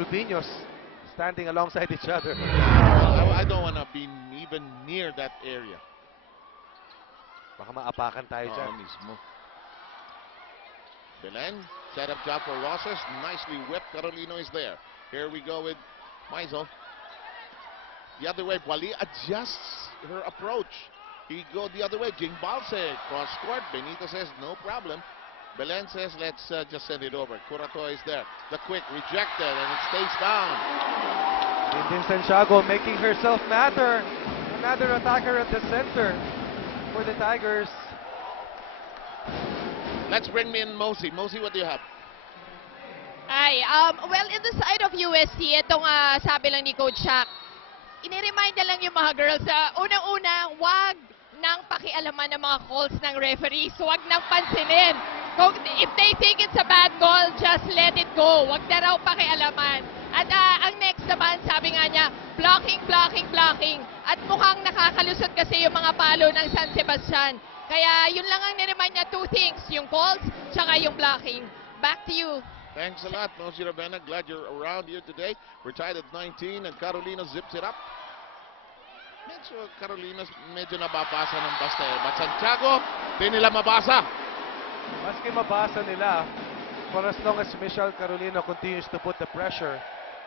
Rubinos standing alongside each other. I don't want to be even near that area. Baka maapakan tayo dyan. Mismo. Belen, set up job for Rosas. Nicely whipped. Carolino is there. Here we go with Maizel. The other way, Wally adjusts her approach. He go the other way. Jing Balse cross court. Benito says no problem. Belen says let's just send it over. Curato is there. The quick rejected and it stays down. Dindin Santiago making herself matter. Another attacker at the center for the Tigers. Let's bring in Mosey. Mosey, what do you have? Well, in the side of UST, itong sabi lang ni Coach Shaq, iniremind niya lang yung mga girls. Unang-una, wag nang pakialaman ng mga calls ng referees. Wag nang pansinin. If they think it's a bad call, just let it go. Wag na raw pakialaman. At ang next naman, sabi nga niya, blocking, blocking, blocking. At mukhang nakakalusot kasi yung mga palo ng San Sebastian. Kaya yun lang ang niremind niya, two things, yung calls, tsaka yung blocking. Back to you. Thanks a lot, Mosey Ravena. Glad you're around here today. We're tied at 19 and Carolina zips it up. Carolina medyo nababasa ng basta eh. But Santiago, di nila mabasa. Maski mabasa nila, for as long as Michelle Carolina continues to put the pressure,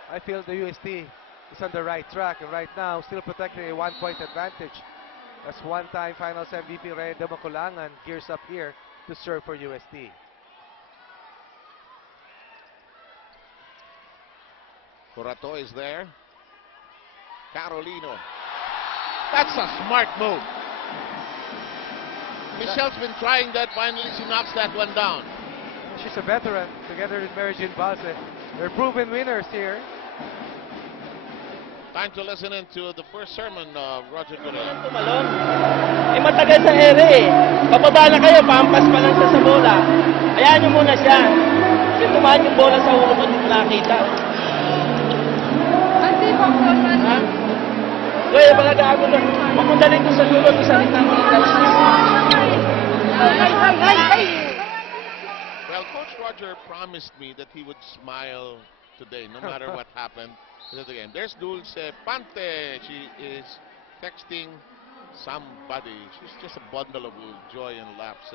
I feel the UST is on the right track. And right now, still protecting a 1-point advantage. As one-time Finals MVP Reyna Maculangan gears up here to serve for UST. Curato is there. Carolino. That's a smart move. Michelle's been trying that. Finally, she knocks that one down. She's a veteran, together with Mary Jean Balse. They're proven winners here. Time to listen in to the first sermon of Roger Correa. Tumalon. Matagal sa ere eh. Pababa na kayo, pampas pa lang siya sa bola. Hayaan nyo muna siya. Kasi tumahan yung bola sa ulo ko nung nakita. Ha? Kaya palagago lang. Mapundaling ko sa dulo, sa litang Well, Coach Roger promised me that he would smile today, no matter what happened in the game. There's Dulce Pante. She is texting somebody. She's just a bundle of joy and laughs.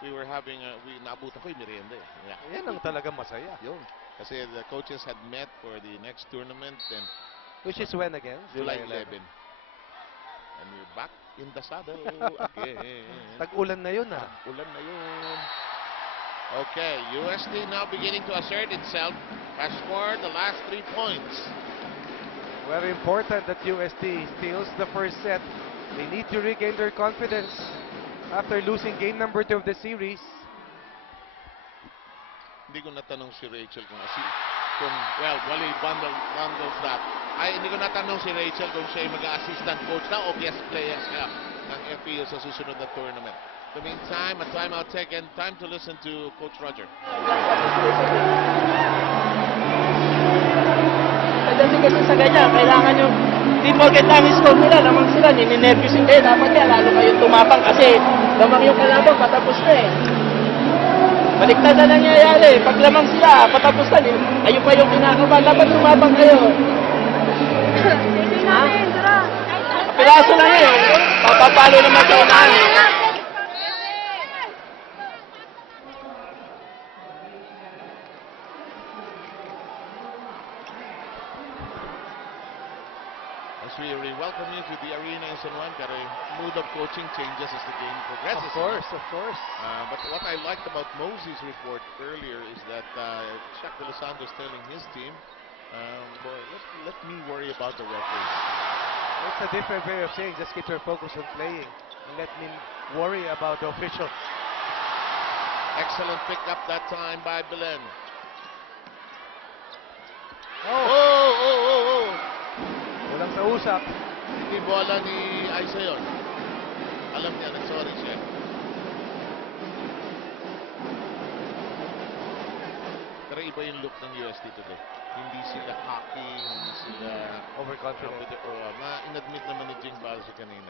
We were having, naabutan ko yung merienda eh. Yeah. Yan ang talagang masaya. Yun. Kasi the coaches had met for the next tournament and Which is when again? July 11. And we're back in the saddle again. Tag-ulan na yun ah. Ulan na yun. Okay, UST now beginning to assert itself. Has scored the last 3 points. Very important that UST steals the first set. They need to regain their confidence after losing game number 2 of the series. Hindi ko natanong si Rachel well, Wally bundles that. Hindi ko natanong si Rachel kung siya ay mag-assistant coach na o guest player siya ng FPU sa susunod na tournament. In the meantime, a timeout taken. Time to listen to Coach Roger. Pagdating kasi sa ganyan, kailangan yung di porket lang score nila, lamang sila, nininervyusin kayo. Dapat yan, lalo kayong tumapang kasi lamang yung kalaban, patapos na eh. Baliktad na nangyayari. Pag lamang sila, patapos na. Ayun pa yung kinakabahan. Dapat tumabang kayo. Ha? Piraso lang eh. Papapalo naman sa unahan eh. As we welcome you to the arena in San Juan, that a mood of coaching changes as the game progresses. Of course. But what I liked about Mosey's report earlier is that Shaq Delisando is telling his team, boy, let me worry about the referees. It's a different way of saying just keep your focus on playing and let me worry about the officials. Excellent pick up that time by Belen. Oh! Walang sa usap. Hindi bola ni Aisa yun. Alam niya, nag-sorry siya. Pero iba yung look ng UST today. Hindi sila cocky, hindi sila Overconfident. Na-inadmit naman ni Jing Balse kanina.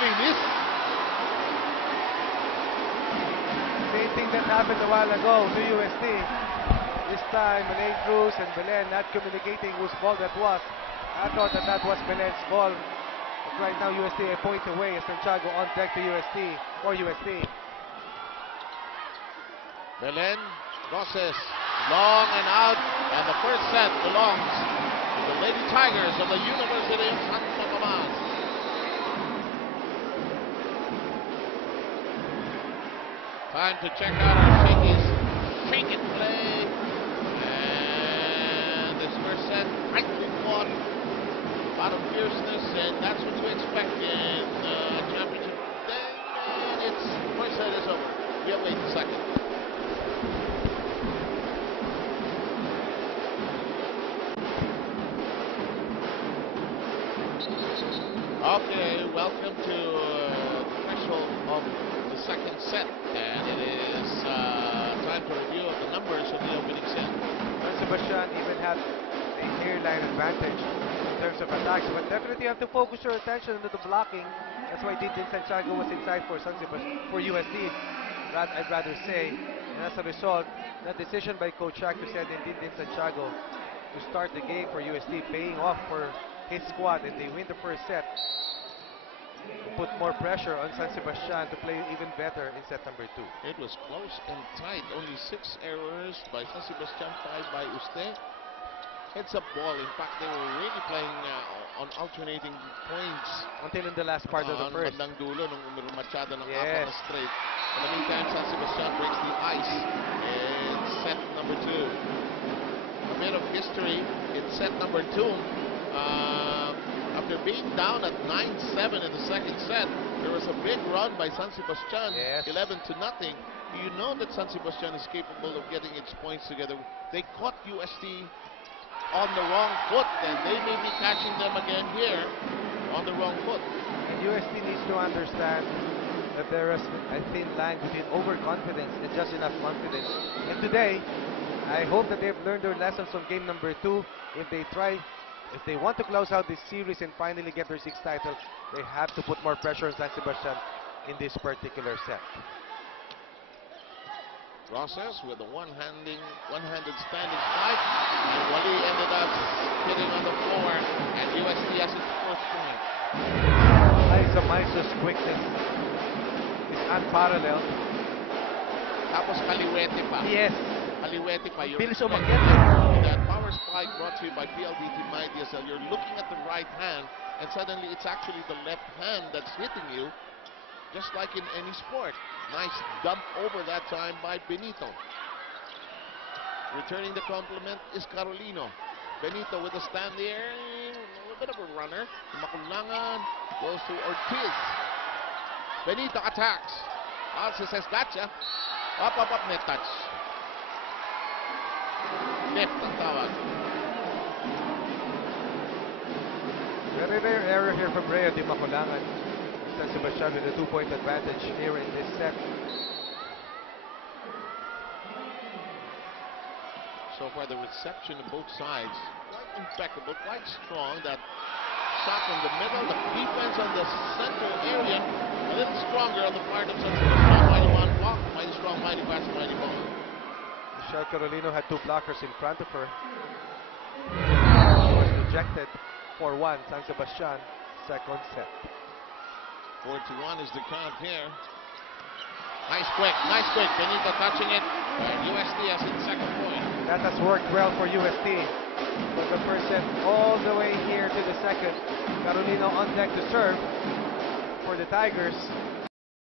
Linis! thing that happened a while ago to UST. This time, Malay Cruz and Belen not communicating whose ball that was. I thought that was Belen's ball. But right now, UST a point away. Santiago on deck to UST for UST. Belen, Roses, long and out, and the first set belongs to the Lady Tigers of the University of Santo Tomas. Time to check out our shake it play. And this first set, tightly fought, a lot of fierceness, and that's what you expect in championship. Then it's first set is over. You wait a second. Okay, welcome to the threshold of the second set, and it is time for review of the numbers of the opening set. San Sebastian even had a hairline advantage in terms of attacks, but definitely you have to focus your attention on the blocking. That's why Dindin Santiago was inside for USD, I'd rather say. And as a result, that decision by Coach Shaq to send in Dindin Santiago to start the game for USD paying off for his squad, and they win the first set. Put more pressure on San Sebastian to play even better in set number 2. It was close and tight. Only 6 errors by San Sebastian, 5 by Uste. Heads up ball. In fact, they were really playing on alternating points. Until in the last part of the first. Bandang dulo nung umirmasyado ng Yes. 4 na straight. In the meantime, San Sebastian breaks the ice in set number 2. A bit of history in set number 2. After being down at 9-7 in the second set, there was a big run by San Sebastian, Yes. 11-0. You know that San Sebastian is capable of getting its points together. They caught UST on the wrong foot, and they may be catching them again here on the wrong foot. And USD needs to understand that there is a thin line between overconfidence and just enough confidence. And today, I hope that they've learned their lessons from game number 2. If they want to close out this series and finally get their 6th title, they have to put more pressure on San Sebastian in this particular set. Roses with a one-handed standing spike, and Wally ended up hitting on the floor, and UST has its first point. Liza Maiso's quickness is unparalleled. Tapos kaliwete pa. Yes, Kaliwete pa. You're bilis expecting umakyat. that power spike brought to you by PLDT My DSL. You're looking at the right hand, and suddenly it's actually the left hand that's hitting you, just like in any sport. Nice dump over that time by Benito. Returning the compliment is Carolino. Benito with a stand there, a bit of a runner. Makulangan goes to Ortiz. Benito attacks. Also says gotcha. Up, net touch. Net ang tawag. Very rare error here from Rhea Di Maculangan. San Sebastian with a 2-point advantage here in this set. So far, the reception of both sides quite impeccable, quite strong. That shot from the middle, the defense on the center area, a little stronger on the part of San Sebastian. Mighty one block, mighty strong, mighty fast, mighty ball. Michelle Carolino had 2 blockers in front of her. She was rejected 4-1, San Sebastian, second set. 4-1 is the count here. Nice quick. Benito touching it, and UST has its second point. That has worked well for UST. From the first set all the way here to the second. Carolino on deck to serve for the Tigers.